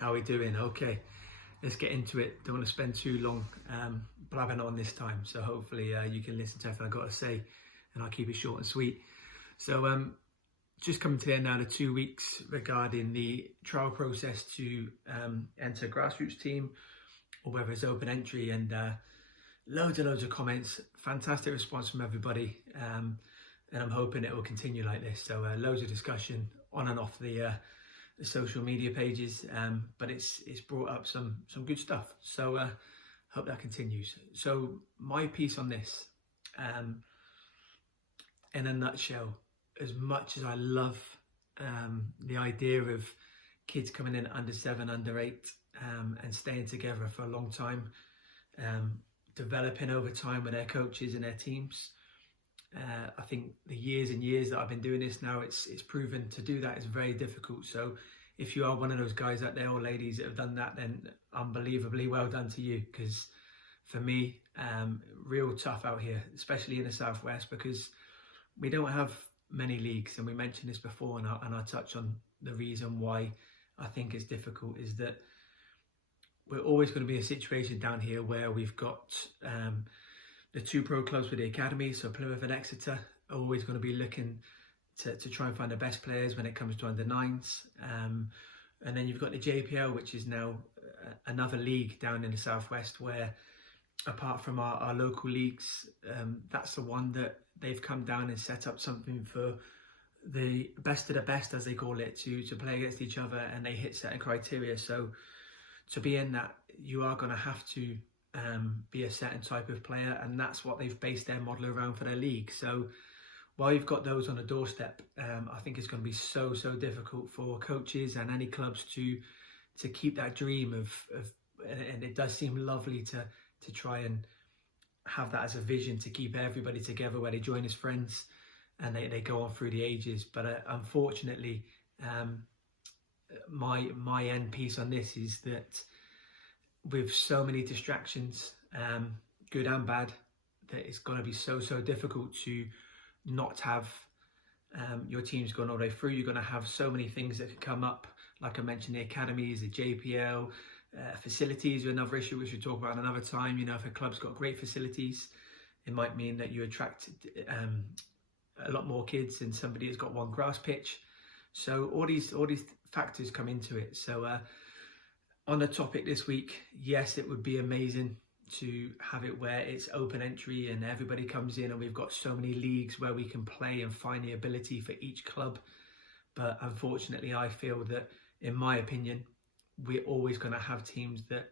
How are we doing? Okay, let's get into it. Don't want to spend too long blabbing on this time, so hopefully you can listen to everything I've got to say, and I'll keep it short and sweet. So just coming to the end now, the 2 weeks regarding the trial process to enter a grassroots team, or whether it's open entry, and loads of comments, fantastic response from everybody, and I'm hoping it will continue like this. So loads of discussion on and off the social media pages, but it's brought up some good stuff. So hope that continues. So my piece on this, in a nutshell, as much as I love the idea of kids coming in under 7, under 8, and staying together for a long time, developing over time with their coaches and their teams. I think the years and years that I've been doing this now, it's proven to do that is very difficult. So if you are one of those guys out there or ladies that have done that, then unbelievably well done to you. Because for me, real tough out here, especially in the Southwest, because we don't have many leagues. And we mentioned this before, and I'll touch on the reason why I think it's difficult is that we're always going to be in a situation down here where we've got the 2 pro clubs with the academy, so Plymouth and Exeter, are always going to be looking to try and find the best players when it comes to under 9s. And then you've got the JPL, which is now another league down in the Southwest, where apart from our local leagues, that's the one that they've come down and set up something for the best of the best, as they call it, to play against each other, and they hit certain criteria. So to be in that, you are going to have to be a certain type of player, and that's what they've based their model around for their league. So while you've got those on the doorstep, I think it's going to be so difficult for coaches and any clubs to keep that dream of and it does seem lovely to try and have that as a vision, to keep everybody together where they join as friends and they go on through the ages. But unfortunately, my end piece on this is that with so many distractions, good and bad, that it's going to be so difficult to not have your teams going all the way through. You're going to have so many things that could come up, like I mentioned, the academies, the JPL, facilities are another issue which we'll talk about another time. You know, if a club's got great facilities, it might mean that you attract a lot more kids than somebody that's got one grass pitch. So all these factors come into it. So on the topic this week, yes, it would be amazing to have it where it's open entry and everybody comes in, and we've got so many leagues where we can play and find the ability for each club. But unfortunately, I feel that, in my opinion, we're always going to have teams that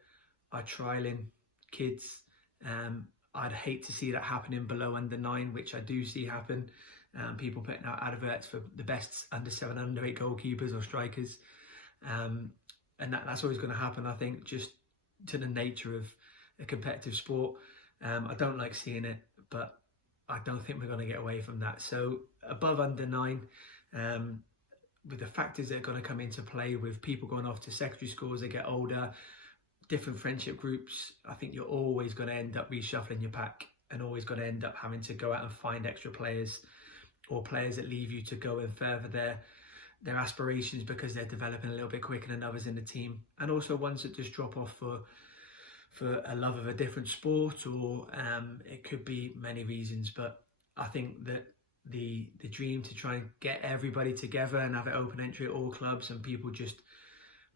are trialing kids. I'd hate to see that happening below under 9, which I do see happen. People putting out adverts for the best under 7, under 8 goalkeepers or strikers. And that's always going to happen, I think, just to the nature of a competitive sport. I don't like seeing it, but I don't think we're going to get away from that. So above under 9, with the factors that are going to come into play, with people going off to secondary schools as they get older, different friendship groups, I think you're always going to end up reshuffling your pack and always going to end up having to go out and find extra players, or players that leave you to go and further their aspirations because they're developing a little bit quicker than others in the team, and also ones that just drop off for a love of a different sport, or it could be many reasons. But I think that the dream to try and get everybody together and have it open entry at all clubs and people just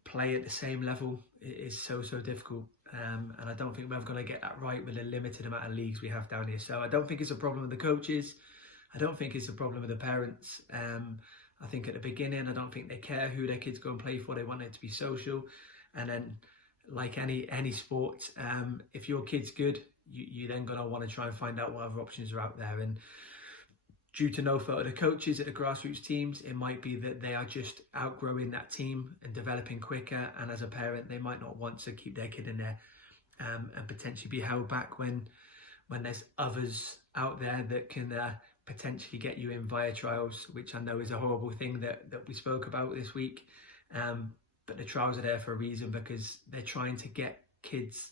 play at the same level is so difficult, and I don't think we're ever going to get that right with the limited amount of leagues we have down here. So I don't think it's a problem with the coaches, I don't think it's a problem with the parents. I think at the beginning, I don't think they care who their kids go and play for. They want it to be social, and then like any sport, if your kid's good, you then going to want to try and find out what other options are out there. And due to no fault of the coaches at the grassroots teams, it might be that they are just outgrowing that team and developing quicker, and as a parent they might not want to keep their kid in there, and potentially be held back when there's others out there that can potentially get you in via trials, which I know is a horrible thing that we spoke about this week. But the trials are there for a reason, because they're trying to get kids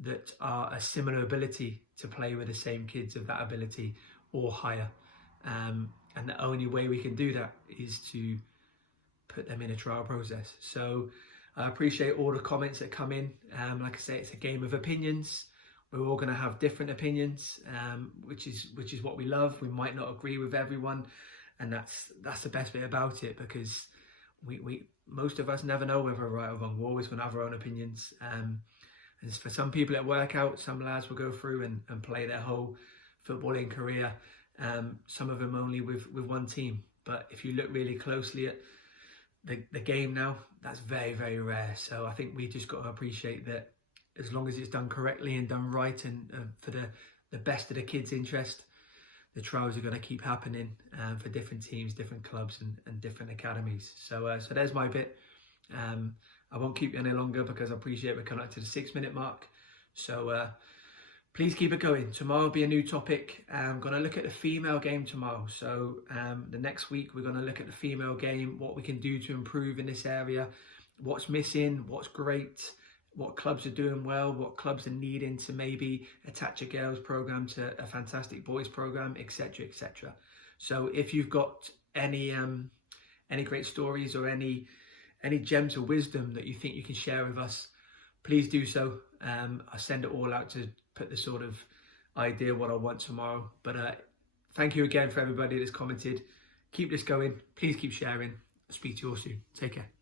that are a similar ability to play with the same kids of that ability or higher. And the only way we can do that is to put them in a trial process. So I appreciate all the comments that come in. Like I say, it's a game of opinions. We're all going to have different opinions, which is what we love. We might not agree with everyone, and that's the best bit about it, because we most of us never know whether we're right or wrong. We're always going to have our own opinions. And for some people it work out. Some lads will go through and play their whole footballing career. Some of them only with one team. But if you look really closely at the game now, that's very, very rare. So I think we just got to appreciate that as long as it's done correctly and done right, and for the best of the kids' interest, the trials are going to keep happening for different teams, different clubs and different academies. So there's my bit. I won't keep you any longer because I appreciate we're coming up to the 6-minute mark. So please keep it going. Tomorrow will be a new topic. I'm going to look at the female game tomorrow. So the next week we're going to look at the female game, what we can do to improve in this area, what's missing, what's great, what clubs are doing well, what clubs are needing to maybe attach a girls program to a fantastic boys program, etc., etc. So if you've got any great stories or any gems of wisdom that you think you can share with us, please do so. I send it all out to put the sort of idea what I want tomorrow. But thank you again for everybody that's commented. Keep this going. Please keep sharing. I'll speak to you all soon. Take care.